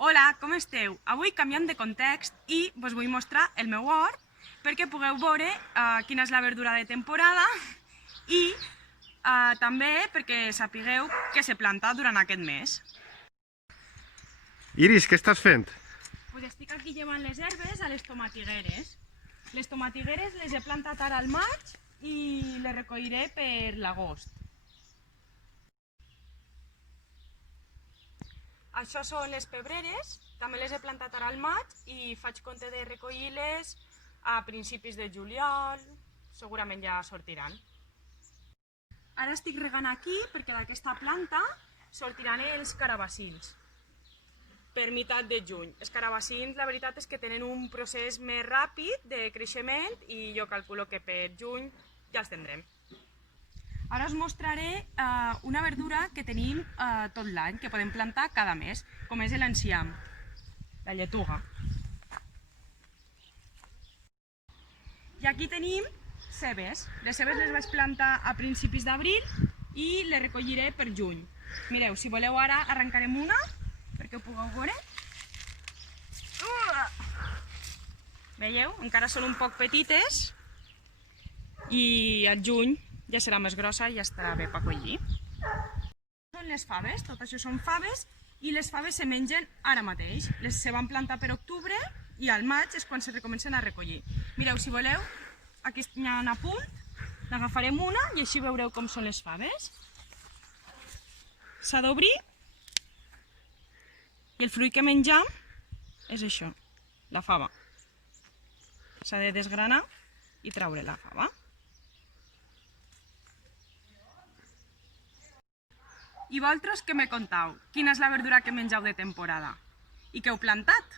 Hola, com esteu? Avui canviant de context i vos vull mostrar el meu hort perquè pugueu veure quina és la verdura de temporada i també perquè sapigueu què se planta durant aquest mes. Iris, què estàs fent? Pues estic aquí llevant les herbes a les tomatigueres. Les tomatigueres les he plantat ara al maig i les recolliré per l'agost. Això són les pebreres, també les he plantat ara al maig i faig compte de recollir-les a principis de juliol, segurament ja sortiran. Ara estic regant aquí perquè d'aquesta planta sortiran els carabassins per meitat de juny. Els carabassins la veritat és que tenen un procés més ràpid de creixement i jo calculo que per juny ja els tindrem. Ara us mostraré una verdura que tenim tot l'any, que podem plantar cada mes, com és l'enciam, la lletuga. I aquí tenim cebes. Les cebes les vaig plantar a principis d'abril i les recolliré per juny. Mireu, si voleu ara arrencarem una, perquè ho pugueu veure. Veieu? Encara són un poc petites i al juny ja serà més grossa i ja estarà bé per collir. Són les faves, tot això són faves i les faves se mengen ara mateix. Se van plantar per octubre i al maig és quan se recomencen a recollir. Mireu, si voleu, aquí estan a punt, n'agafarem una i així veureu com són les faves. S'ha d'obrir i el fruit que mengem és això, la fava. S'ha de desgranar i treure la fava. I vosaltres què me contau? Quina és la verdura que mengeu de temporada? I què heu plantat?